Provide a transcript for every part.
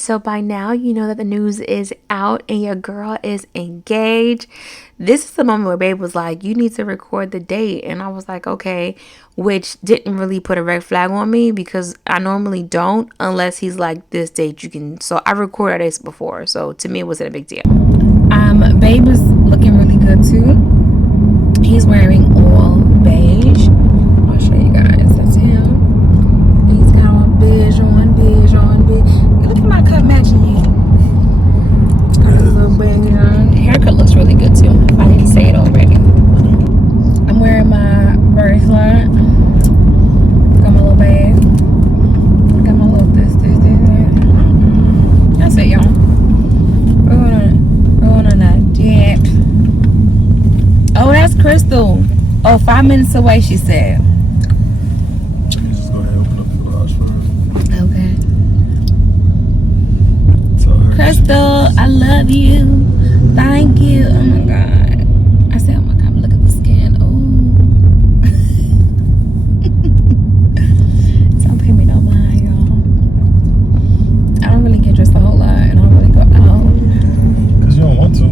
So by now, you know that the news is out and your girl is engaged. This is the moment where Babe was like, you need to record the date. And I was like, okay, which didn't really put a red flag on me because I normally don't unless he's like, this date you can. So I recorded this before. So to me, it wasn't a big deal. Babe is looking really good too. He's wearing all beige. I'll show you guys. That's him. He's got on beige on beige on beige. Look at my cut matching you. Got a little beige on. Haircut looks really good too. If I didn't say it already. I'm wearing my bird flat. Got my little bag. Got my little this. That's it, y'all. We're going on a jet. Oh, that's Crystal. Oh, 5 minutes away, she said. Just go ahead and open up the garage for her. Okay. Tell her. Crystal, I love you. Thank you. Oh my God. I said, oh my God, look at the skin. Oh. Don't pay me no mind, y'all. I don't really get dressed a whole lot and I don't really go out. Because you don't want to.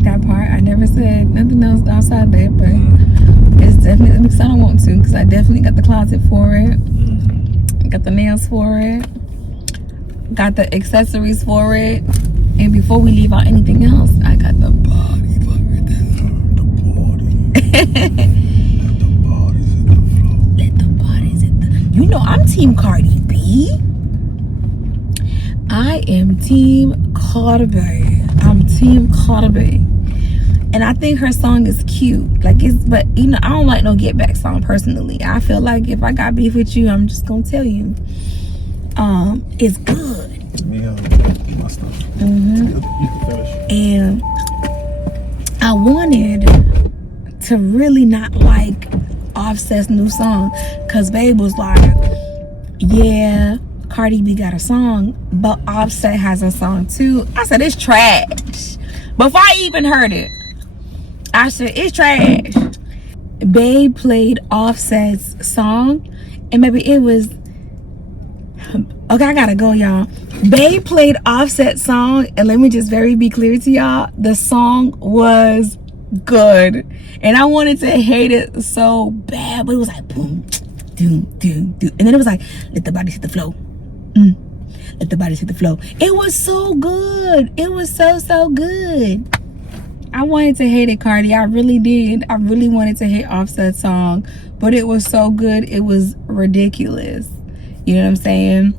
That part, I never said nothing else outside that, but it's definitely because I don't want to, because I definitely got the closet for it, got the nails for it, got the accessories for it, and before we leave out anything else, I got the body for it. The body. Let the bodies hit the floor. Let the bodies hit the. You know, I'm Team Cardi B. I am Team Cardi B. I'm Team Cardi B. And I think her song is cute. Like, it's, but you know, I don't like no get back song personally. I feel like if I got beef with you, I'm just gonna tell you. It's good. Yeah, my stuff. Mm-hmm. You can finish. And I wanted to really not like Offset's new song, cause Babe was like, yeah, Cardi B got a song, but Offset has a song too. I said, it's trash. Before I even heard it, I said, it's trash. Babe played Offset's song, and maybe it was, okay, I gotta go, y'all. Babe played Offset's song, and let me just be clear to y'all, the song was good. And I wanted to hate it so bad, but it was like, boom, doom, doom, doom. And then it was like, let the bodies hit the flow. Let the bodies hit the flow. It was so good. It was so good. I wanted to hate it, Cardi. I really did. I really wanted to hate Offset's song, but it was so good. It was ridiculous. You know what I'm saying?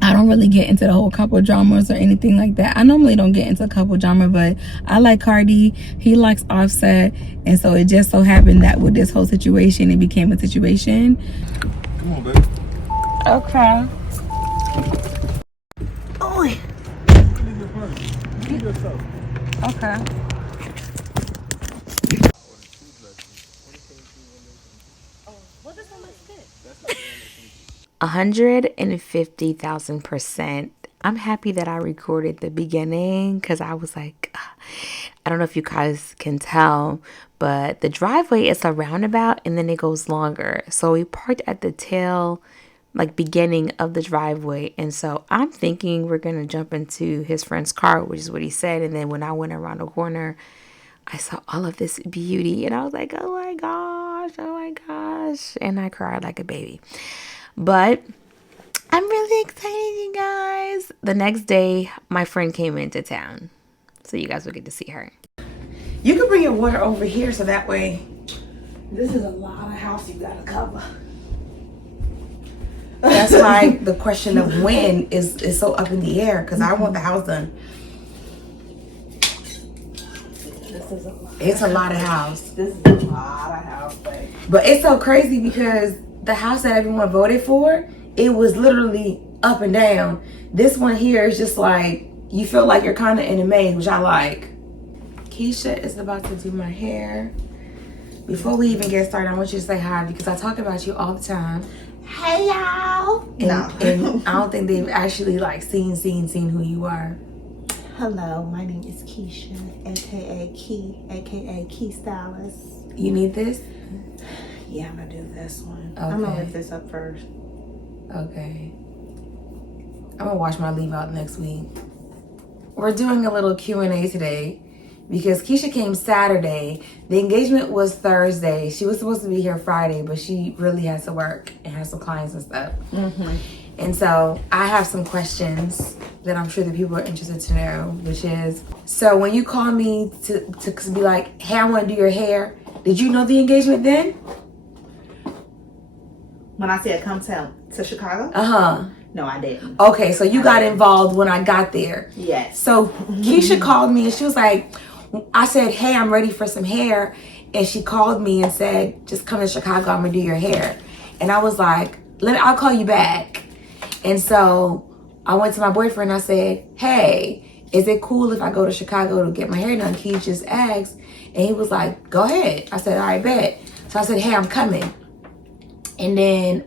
I don't really get into the whole couple dramas or anything like that. I normally don't get into couple drama, but I like Cardi. He likes Offset, and so it just so happened that with this whole situation, it became a situation. Come on, baby. Okay. Leave your purse. Leave yourself. Okay. Well, this one looks good. 150,000%. I'm happy that I recorded the beginning because I was like, I don't know if you guys can tell, but the driveway is a roundabout and then it goes longer. So we parked at the tail, like beginning of the driveway. And so I'm thinking we're going to jump into his friend's car, which is what he said. And then when I went around the corner, I saw all of this beauty and I was like, oh my gosh. And I cried like a baby. But I'm really excited, you guys. The next day, my friend came into town. So you guys will get to see her. You can bring your water over here so that way. This is a lot of house you gotta cover. That's why the question of when is so up in the air, because I want the house done. This is a lot. It's a lot of house. This is a lot of house, babe. But it's so crazy because the house that everyone voted for, it was literally up and down. This one here is just like, you feel like you're kind of in a maze, which I like. Keisha is about to do my hair. Before we even get started, I want you to say hi because I talk about you all the time. Hey, y'all. And I don't think they've actually like seen who you are. Hello, my name is Keisha, aka Key, aka Key Stylist. You need this? Yeah, I'm gonna do this one. Okay. I'm gonna lift this up first. Okay. I'm gonna wash my leave out next week. We're doing a little Q&A today because Keisha came Saturday. The engagement was Thursday. She was supposed to be here Friday, but she really has to work and has some clients and stuff. And so I have some questions that I'm sure that people are interested to know, which is, so when you call me to be like, hey, I want to do your hair, did you know the engagement then? When I said come to Chicago? No, I didn't. Okay, so you got involved when I got there. Yes. So Keisha called me and she was like, I said, hey, I'm ready for some hair. And she called me and said, just come to Chicago, I'm gonna do your hair. And I was like, I'll call you back. And so I went to my boyfriend and I said, hey, is it cool if I go to Chicago to get my hair done? He just asked. And he was like, go ahead. I said, all right, bet. So I said, hey, I'm coming. And then,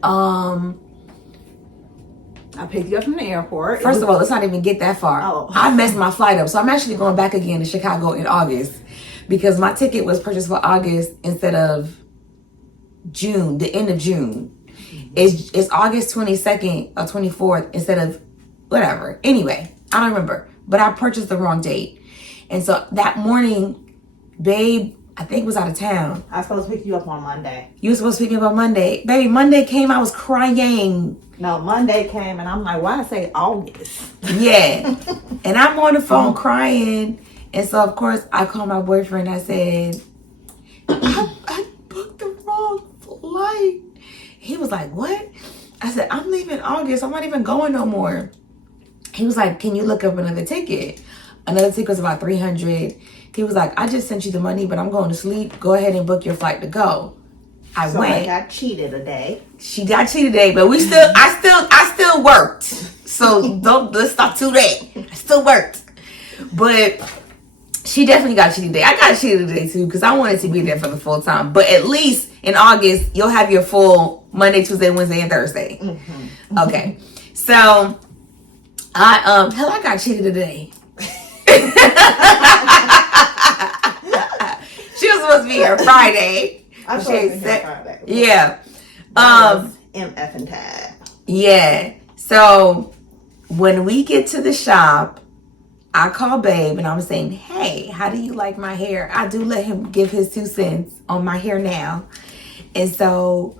I picked you up from the airport. First of all, let's not even get that far. Oh. I messed my flight up. So I'm actually going back again to Chicago in August because my ticket was purchased for August instead of June, the end of June. It's August 22nd or 24th instead of whatever. Anyway, I don't remember. But I purchased the wrong date. And so that morning, babe, I think was out of town. I was supposed to pick you up on Monday. You were supposed to pick me up on Monday. Baby, Monday came, I was crying. No, Monday came and I'm like, why I say August? Yeah. And I'm on the phone crying. And so, of course, I called my boyfriend. I said, I booked the wrong flight. He was like, what? I said, I'm leaving August. I'm not even going no more. He was like, can you look up another ticket? Another ticket was about $300. He was like, I just sent you the money, but I'm going to sleep. Go ahead and book your flight to go. I went. I got cheated a day. She got cheated today, but I still worked. So let's stop to that. I still worked. But she definitely got cheated today. I got cheated today too, because I wanted to be there for the full time. But at least in August, you'll have your full Monday, Tuesday, Wednesday, and Thursday. Okay. So I got cheated today. She was supposed to be here Friday. I supposed to be here Friday. Yeah. MF and tag. Yeah. So when we get to the shop, I call babe and I'm saying, hey, how do you like my hair? I do let him give his 2 cents on my hair now. And so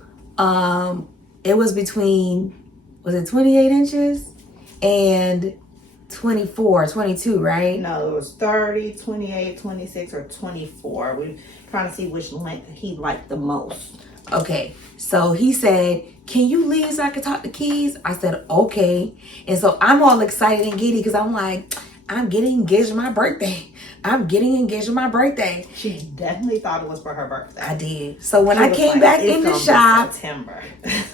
it was between, was it 28 inches and 24, 22, right? No, it was 30, 28, 26, or 24. We're trying to see which length he liked the most. Okay, so he said, can you leave so I can talk to Keys? I said, okay. And so I'm all excited and giddy because I'm like, I'm getting engaged on my birthday. I'm getting engaged on my birthday. She definitely thought it was for her birthday. I did. So when I came back in the shop, September.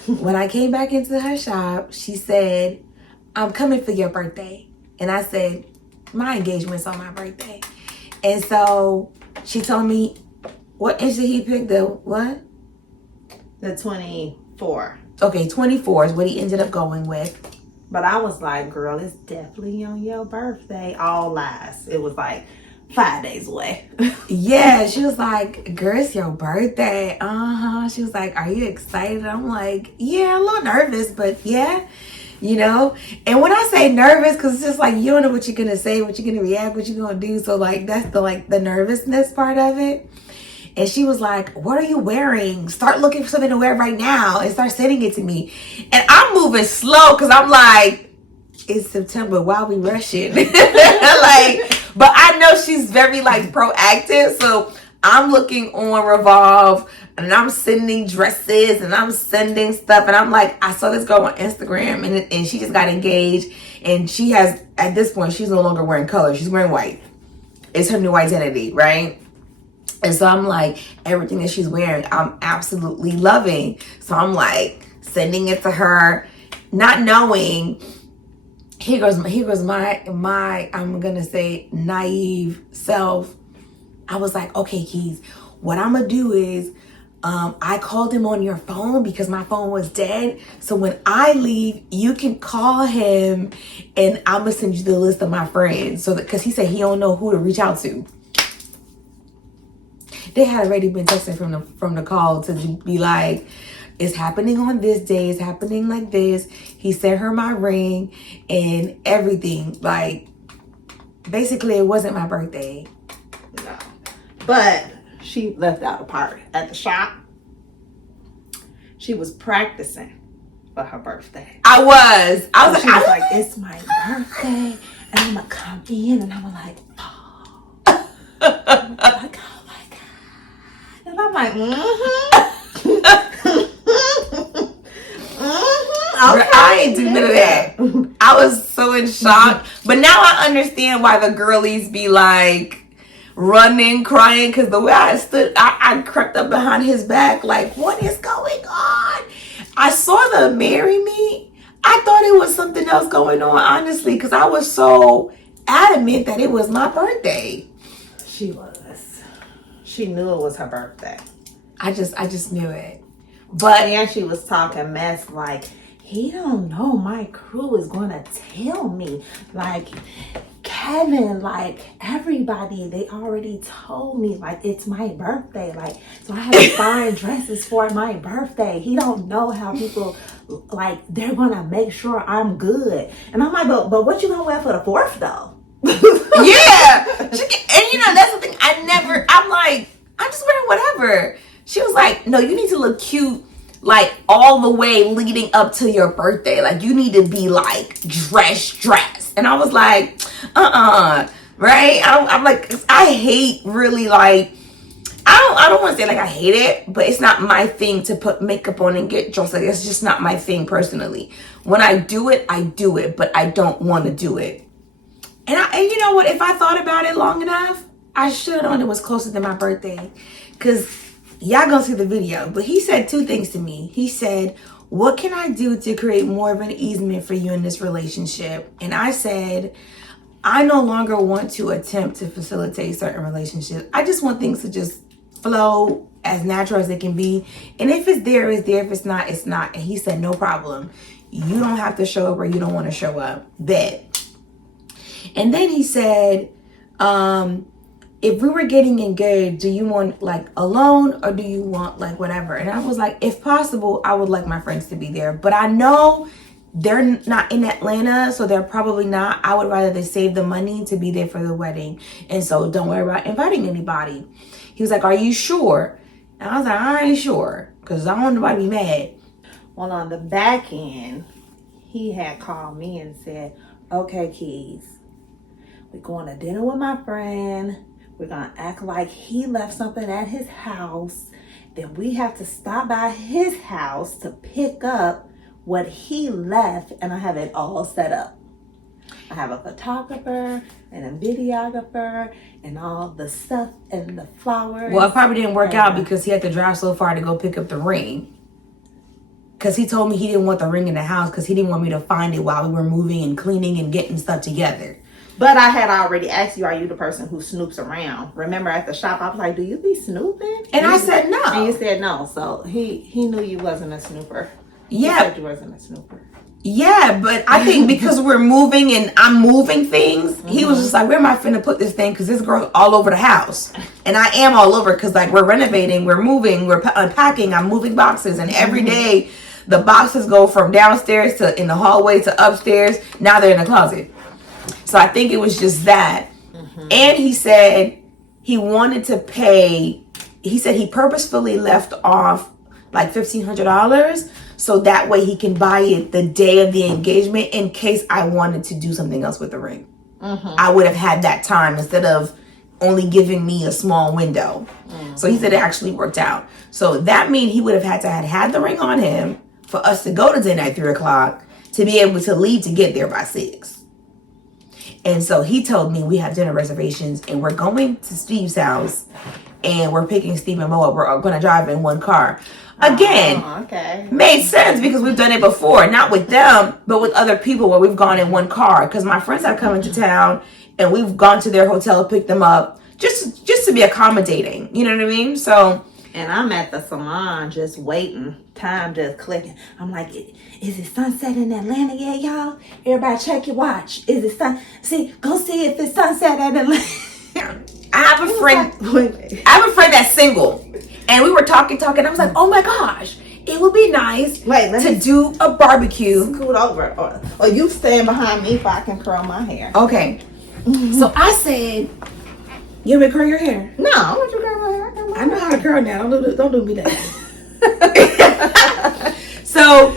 when I came back into her shop, she said, I'm coming for your birthday. And I said, my engagement's on my birthday. And so she told me, what inch did he pick? The what? The 24. Okay, 24 is what he ended up going with. But I was like, girl, it's definitely on your birthday. All lies. It was like 5 days away. Yeah, she was like, girl, it's your birthday. She was like, are you excited? I'm like, yeah, a little nervous, but yeah, you know. And when I say nervous, because it's just like, you don't know what you're going to say, what you're going to react, what you're going to do. So like, that's the nervousness part of it. And she was like, what are you wearing? Start looking for something to wear right now and start sending it to me. And I'm moving slow because I'm like, it's September. Why are we rushing? Like, but I know she's very like proactive. So I'm looking on Revolve and I'm sending dresses and I'm sending stuff. And I'm like, I saw this girl on Instagram and she just got engaged. And she has, at this point, she's no longer wearing color. She's wearing white. It's her new identity, right? And so I'm like, everything that she's wearing, I'm absolutely loving. So I'm like sending it to her, not knowing. Here goes my I'm gonna say naive self. I was like, okay, Keys, what I'm gonna do is I called him on your phone because my phone was dead. So when I leave, you can call him and I'm gonna send you the list of my friends. So that, cause he said he don't know who to reach out to. They had already been texting from the call to be like, it's happening on this day, it's happening like this. He sent her my ring and everything. Like, basically, it wasn't my birthday. No. But she left out a part at the shop. She was practicing for her birthday. I was like, it's my birthday, and I'm gonna come in, and I'm like, oh. I'm like, oh my God. And I'm like, okay. I ain't do none of that. I was so in shock. But now I understand why the girlies be like running, crying, because the way I stood, I crept up behind his back like, what is going on? I saw the marry me. I thought it was something else going on, honestly, because I was so adamant that it was my birthday. She was. She knew it was her birthday. I just knew it. But and she was talking mess like, he don't know my crew is gonna tell me. Like, Kevin, like, everybody, they already told me, like, it's my birthday. Like, so I have to find dresses for my birthday. He don't know how people, like, they're gonna make sure I'm good. And I'm like, but what you gonna wear for the 4th, though? Yeah. And, you know, that's the thing. I'm like, I'm just wearing whatever. She was like, no, you need to look cute, like, all the way leading up to your birthday. Like, you need to be, like, dressed. And I was like, right? I'm like, I hate really, like, I don't want to say, like, I hate it, but it's not my thing to put makeup on and get dressed. Like, it's just not my thing personally. When I do it, but I don't want to do it. And you know what? If I thought about it long enough, I should have known it was closer to my birthday. Because y'all gonna see the video. But he said 2 things to me. He said, what can I do to create more of an easement for you in this relationship? And I said, I no longer want to attempt to facilitate certain relationships. I just want things to just flow as natural as it can be. And if it's there, it's there. If it's not, it's not. And he said, no problem. You don't have to show up or you don't want to show up. Bet. And then he said, if we were getting engaged, do you want like alone or do you want like whatever? And I was like, if possible, I would like my friends to be there. But I know they're not in Atlanta, so they're probably not. I would rather they save the money to be there for the wedding. And so don't worry about inviting anybody. He was like, are you sure? And I was like, I ain't sure because I don't want nobody to be mad. Well, on the back end, he had called me and said, okay, Keys, we're going to dinner with my friend. We're going to act like he left something at his house. Then we have to stop by his house to pick up what he left. And I have it all set up. I have a photographer and a videographer and all the stuff and the flowers. Well, it probably didn't work out because he had to drive so far to go pick up the ring. Because he told me he didn't want the ring in the house because he didn't want me to find it while we were moving and cleaning and getting stuff together. But I had already asked you, are you the person who snoops around? Remember at the shop, I was like, do you be snooping? And I said no. And you said no. So he knew you wasn't a snooper. Yeah. He said you wasn't a snooper. Yeah, but I think because we're moving and I'm moving things, he was just like, where am I finna put this thing? Because this girl's all over the house. And I am all over because like we're renovating, we're moving, we're unpacking, I'm moving boxes. And every day the boxes go from downstairs to in the hallway to upstairs. Now they're in the closet. So I think it was just that. And he said he wanted to pay. He said he purposefully left off like $1,500 so that way he can buy it the day of the engagement in case I wanted to do something else with the ring. I would have had that time instead of only giving me a small window. So he said it actually worked out. So that means he would have had to have had the ring on him for us to go to dinner at 3 o'clock to be able to leave to get there by 6. And so he told me we have dinner reservations and we're going to Steve's house and we're picking Steve and Mo up. We're going to drive in one car. Again, made sense because we've done it before, not with them, but with other people where we've gone in one car. Because my friends have come into town and we've gone to their hotel to pick them up just to be accommodating. You know what I mean? So. And I'm at the salon just waiting. Time just clicking. I'm like, is it sunset in Atlanta yet, y'all? Everybody check your watch. Is it sun? See, go see if it's sunset at Atlanta. I have a friend that's single. And we were talking. I was like, oh my gosh, it would be nice to do a barbecue. Scoot over. Or you stand behind me if I can curl my hair. Okay. So I said, you want me to curl your hair? No, I want you to curl my hair. I know how to curl now. Don't do me that. So,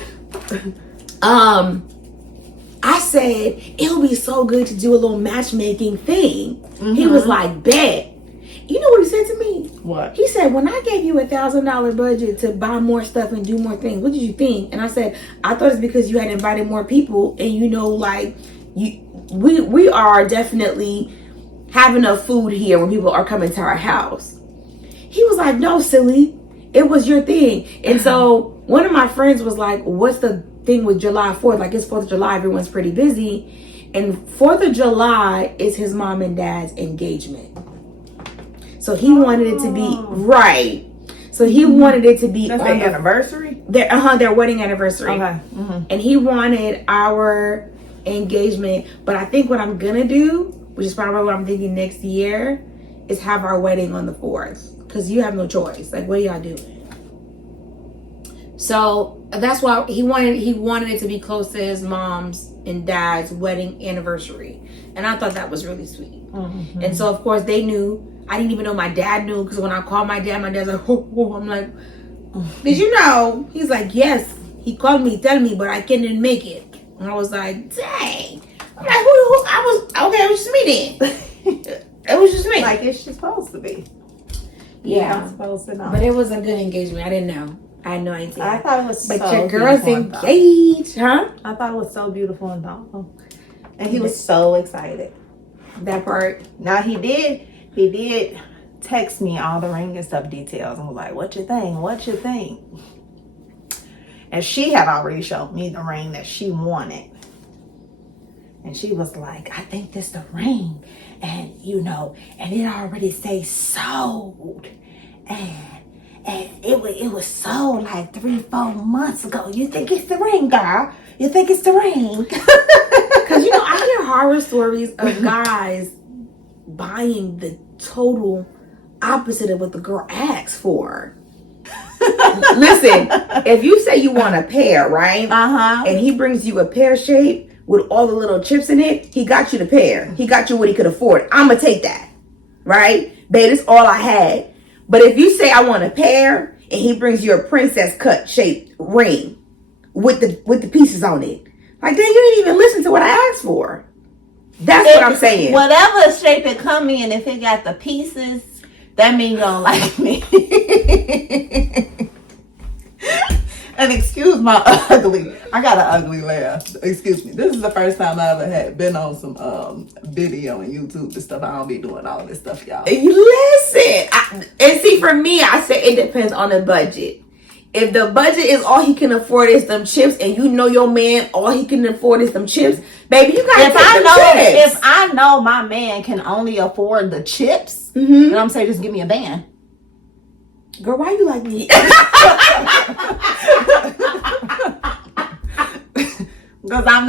I said, it'll be so good to do a little matchmaking thing. He was like, bet. You know what he said to me? What? He said, when I gave you $1,000 budget to buy more stuff and do more things, what did you think? And I said, I thought it's because you had invited more people, and you know, like, we are definitely have enough food here when people are coming to our house. He was like, no, silly, it was your thing. And so one of my friends was like, what's the thing with July 4th? Like, it's 4th of July, everyone's pretty busy. And 4th of July is his mom and dad's engagement. So he wanted it to be right. So he wanted it to be That's their anniversary? Their wedding anniversary. Okay. And he wanted our engagement. But I think what I'm gonna do, which is probably what I'm thinking next year, is have our wedding on the 4th. Because you have no choice. Like, what are y'all doing? So that's why he wanted it to be close to his mom's and dad's wedding anniversary. And I thought that was really sweet. And so of course they knew. I didn't even know my dad knew, because when I called my dad's like, oh. I'm like, did you know? He's like, yes. He called me, telling me, but I couldn't make it. And I was like, dang. I'm like, who? Okay, it was just me then. It was just me. Like it's supposed to be. Yeah. I'm supposed to know. But it was a good engagement. I didn't know. I had no idea. I thought it was but so your girl's beautiful, engaged, huh? I thought it was so beautiful and thoughtful. And he was so excited. That part. Now he did text me all the ring and stuff details and was like, what you think? And she had already showed me the ring that she wanted. And she was like, I think this the ring. And you know, and it already say sold. And it was sold like 3-4 months ago. You think it's the ring, girl? You think it's the ring? Because you know, I hear horror stories of guys buying the total opposite of what the girl asks for. Listen, if you say you want a pear, right? And he brings you a pear shape with all the little chips in it, he got you the pear. He got you what he could afford. I'ma take that. Right? Babe, that's all I had. But if you say I want a pear and he brings you a princess cut shaped ring with the pieces on it, like, then you didn't even listen to what I asked for. That's what I'm saying. Whatever shape it come in, if it got the pieces, that means you don't like me. And excuse my ugly. I got an ugly laugh. Excuse me. This is the first time I ever had been on some video on YouTube and stuff. I don't be doing all this stuff, y'all. Listen, and see, for me, I say it depends on the budget. If the budget is all he can afford is them chips, and you know your man all he can afford is them chips, baby, you gotta take them chips. If I know my man can only afford the chips, then I'm saying just give me a band. Girl, why you like me? Because I'm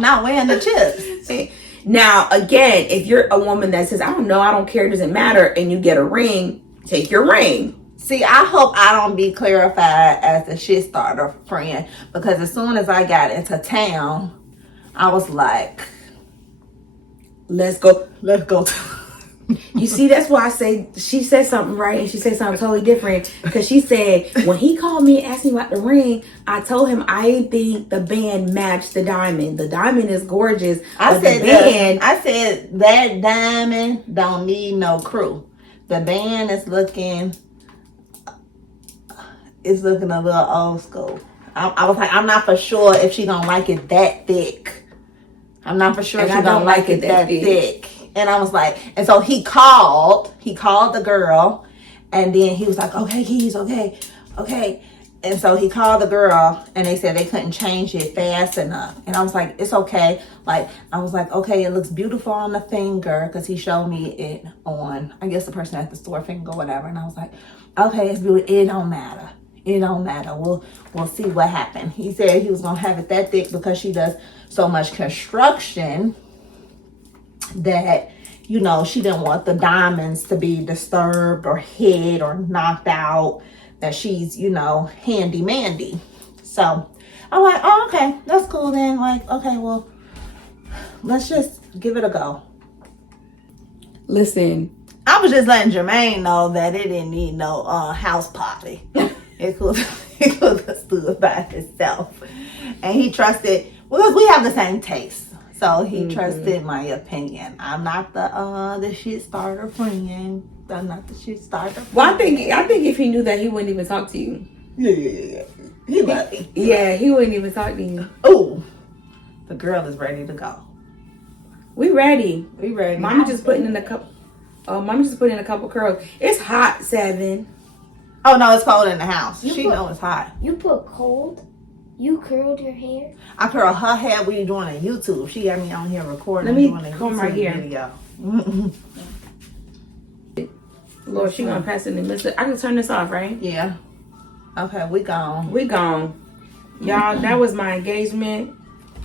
not wearing the chips. Now, again, if you're a woman that says, I don't know, I don't care, it doesn't matter, and you get a ring, take your ring. See, I hope I don't be clarified as the shit starter friend, because as soon as I got into town, I was like, let's go. You see, that's why I say she said something right and she said something totally different. Because she said, when he called me and asked me about the ring, I told him I didn't think the band matched the diamond. The diamond is gorgeous. I said that diamond don't need no crew. The band is looking a little old school. I was like, I'm not for sure if she gonna like it that thick. I'm not for sure if she gonna like it that thick. And I was like, and so he called the girl, and then he was like, okay, Keys, okay. And so he called the girl, and they said they couldn't change it fast enough. And I was like, it's okay. Like, I was like, okay, it looks beautiful on the finger, because he showed me it on, I guess, the person at the store finger or whatever. And I was like, okay, it's beautiful. It don't matter. We'll see what happened. He said he was gonna have it that thick because she does so much construction that, you know, she didn't want the diamonds to be disturbed or hit or knocked out. that she's, you know, handy mandy. So I'm like, oh, okay, that's cool then. Like, okay, well, let's just give it a go. Listen, I was just letting Jermaine know that it didn't need no house party. It could have stood by itself. And he trusted, because we have the same taste. So he trusted my opinion. I'm not the shit starter friend. I'm not the shit starter friend. well, I think if he knew that, he wouldn't even talk to you. Yeah. He loved me. Yeah, he wouldn't even talk to you. Oh, the girl is ready to go. We ready. We ready. Mommy just putting in a couple. Mommy just putting in a couple curls. It's hot, 7. Oh no, it's cold in the house. She know it's hot. You put cold? You curled your hair? I curl her hair. We doing a YouTube. She got me on here recording. Let me doing a comb YouTube right here. video. Lord, she gonna pass it in. Listen, I can turn this off, right? Yeah. Okay, we gone. We gone. Y'all, that was my engagement.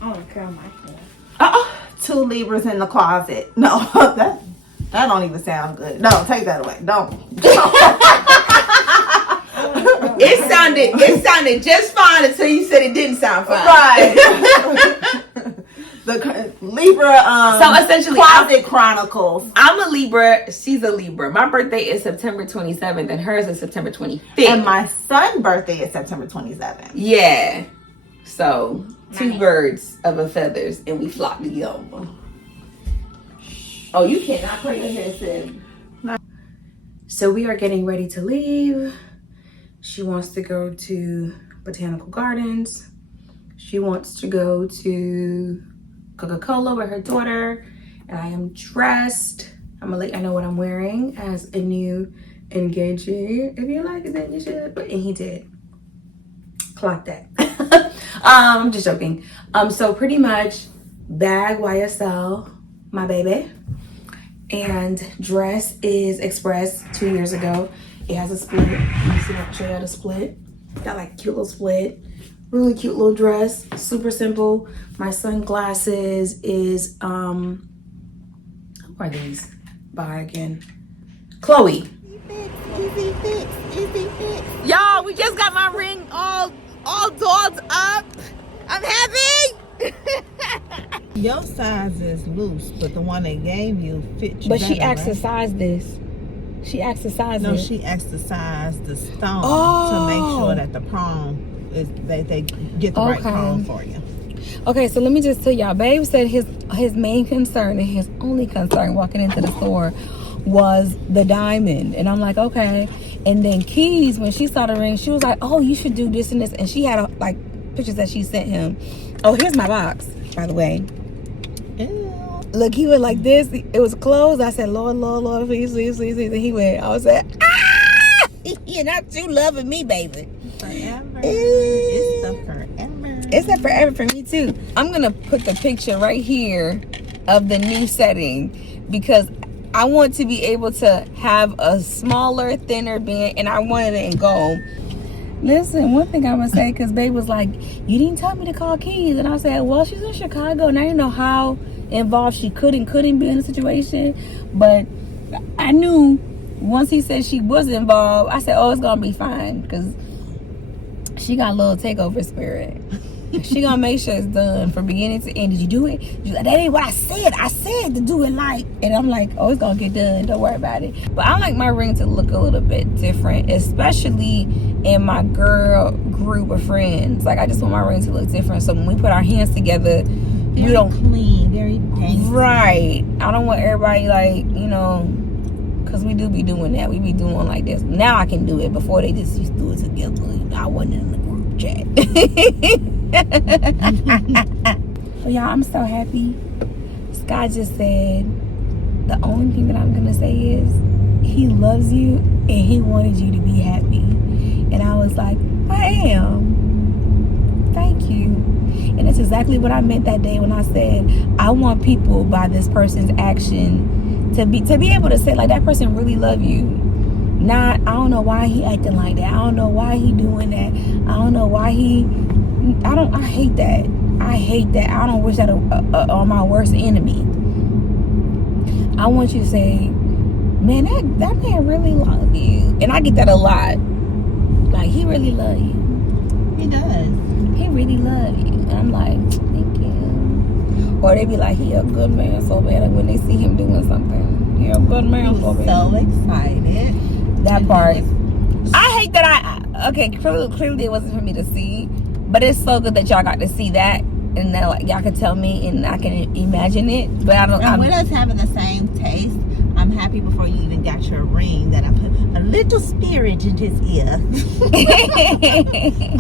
I want to curl my hair. 2 Libras in the closet. No, that don't even sound good. No, take that away. Don't. It sounded just fine until you said it didn't sound fine. Right. The Libra So essentially, Closet Chronicles. I'm a Libra. She's a Libra. My birthday is September 27th, and hers is September 25th. And my son's birthday is September 27th. Yeah. So 2 birds of a feathers, and we flock together. Oh, you cannot put your hair, Sim. So we are getting ready to leave. She wants to go to Botanical Gardens. She wants to go to Coca-Cola with her daughter. And I am dressed. I'm gonna let you know what I'm wearing as a new engagee. If you like it, then you should. And he did. Clock that. I'm just joking. So pretty much bag YSL, my baby. And dress is Express 2 years ago. It has a split. Let me see if I can show you how to split. Got like a cute little split. Really cute little dress. Super simple. My sunglasses is who are these? By again. Chloe. Easy fix. Y'all, we just got my ring all dolled up. I'm happy. Your size is loose, but the one they gave you fit you But she better, asked to size this. She asked to size No, it. she asked to size the stone Oh. to make sure that the prong is they get the right Okay. prong for you. Okay, so let me just tell y'all. Babe said his main concern and his only concern walking into the store was the diamond. And I'm like, okay. And then Keys, when she saw the ring, she was like, oh, you should do this and this. And she had like pictures that she sent him. Oh, here's my box, by the way. Ew. Look, he went like this. It was closed. I said, Lord, please. And he went, I was like, ah! You're not you loving me, baby. Forever. It's the forever. It's a forever for me too. I'm gonna put the picture right here of the new setting because I want to be able to have a smaller, thinner band, and I wanted it in gold. Listen, one thing I'm gonna say, because Babe was like, you didn't tell me to call Keys, and I said, well, she's in Chicago, and I didn't know how involved she could and couldn't be in the situation, but I knew once he said she was involved, I said, oh, it's gonna be fine, because she got a little takeover spirit. She gonna make sure it's done from beginning to end. Did you do it? That ain't what I said. I said to do it like, and I'm like, oh, it's gonna get done. Don't worry about it. But I like my ring to look a little bit different, especially in my girl group of friends. Like, I just want my ring to look different. So when we put our hands together, we don't clean, very tasty. Right. I don't want everybody like, you know, because we do be doing that. We be doing like this. Now I can do it. Before they just used to do it together. I wasn't in the group chat. But y'all, I'm so happy. Sky just said the only thing that I'm gonna say is he loves you and he wanted you to be happy. And I was like, I am. Thank you. And that's exactly what I meant that day when I said I want people by this person's action to be able to say like that person really love you. Not, I don't know why he acting like that. I don't know why he doing that. I don't know why he. I hate that. I hate that. I don't wish that on my worst enemy. I want you to say, man, that man really loves you. And I get that a lot. really love you. He does. He really love you. And I'm like, thank you. Or they be like, he a good man so bad. Like when they see him doing something, he a good man so bad. So excited. That part. I hate that okay, clearly it wasn't for me to see. But it's so good that y'all got to see that. And then like y'all can tell me and I can imagine it. But I don't. And with us having the same taste, I'm happy before you even got your ring that I put a little spirit in his ear.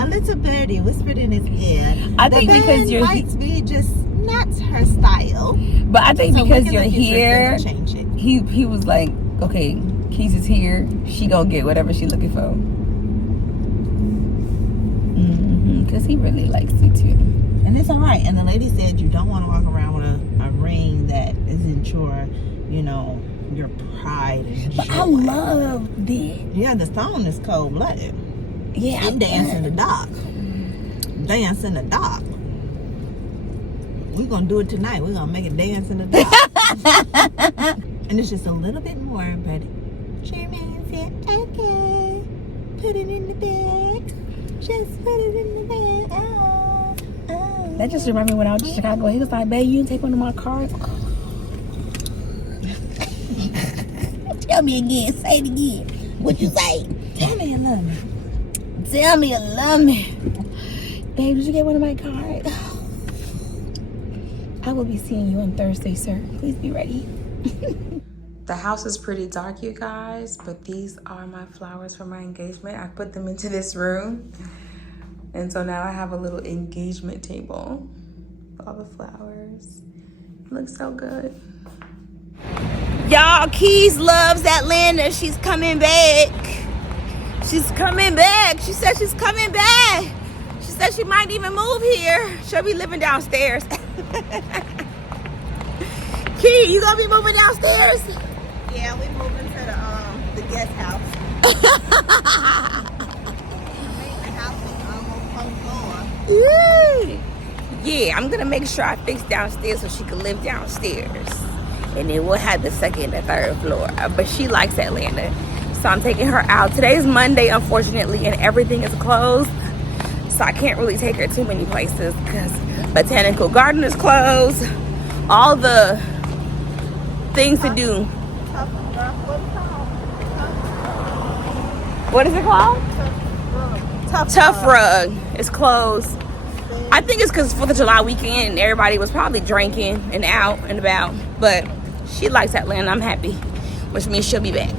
A little birdie whispered in his ear. I think because you're likes me, just not her style. But I think So because we you're can here, change it. he was like, okay, Keys is here. She gonna get whatever she looking for. Because he really likes you too. And it's all right. And the lady said you don't want to walk around with a ring that isn't your, you know, your pride and But joy. I love it. Yeah, the stone is cold-blooded. Yeah, It dance in the dark. Dance in the dark. We're going to do it tonight. We're going to make it dance in the dark. And it's just a little bit more, but Sherman said, okay, put it in the bag. Just put it in the bag. That just reminded me when I was in Chicago. He was like, babe, you can take one of my cards. Tell me again. Say it again. What you say? Tell me you love me. Tell me you love me. Babe, did you get one of my cards? I will be seeing you on Thursday, sir. Please be ready. The house is pretty dark, you guys, but these are my flowers for my engagement. I put them into this room. And so now I have a little engagement table with all the flowers. It looks so good. Y'all, Keys loves Atlanta. She's coming back. She's coming back. She said she's coming back. She said she might even move here. She'll be living downstairs. Key, you gonna be moving downstairs? Yeah, we moving to the guest house. Yeah, I'm gonna make sure I fix downstairs so she can live downstairs. And then we'll have the second and third floor. But she likes Atlanta. So I'm taking her out. Today's Monday, unfortunately, and everything is closed. So I can't really take her too many places because Botanical Garden is closed. All the things to do. What is it called? Tough Rug. It's closed. I think it's because 4th of July weekend and everybody was probably drinking and out and about. But she likes Atlanta. I'm happy, which means she'll be back.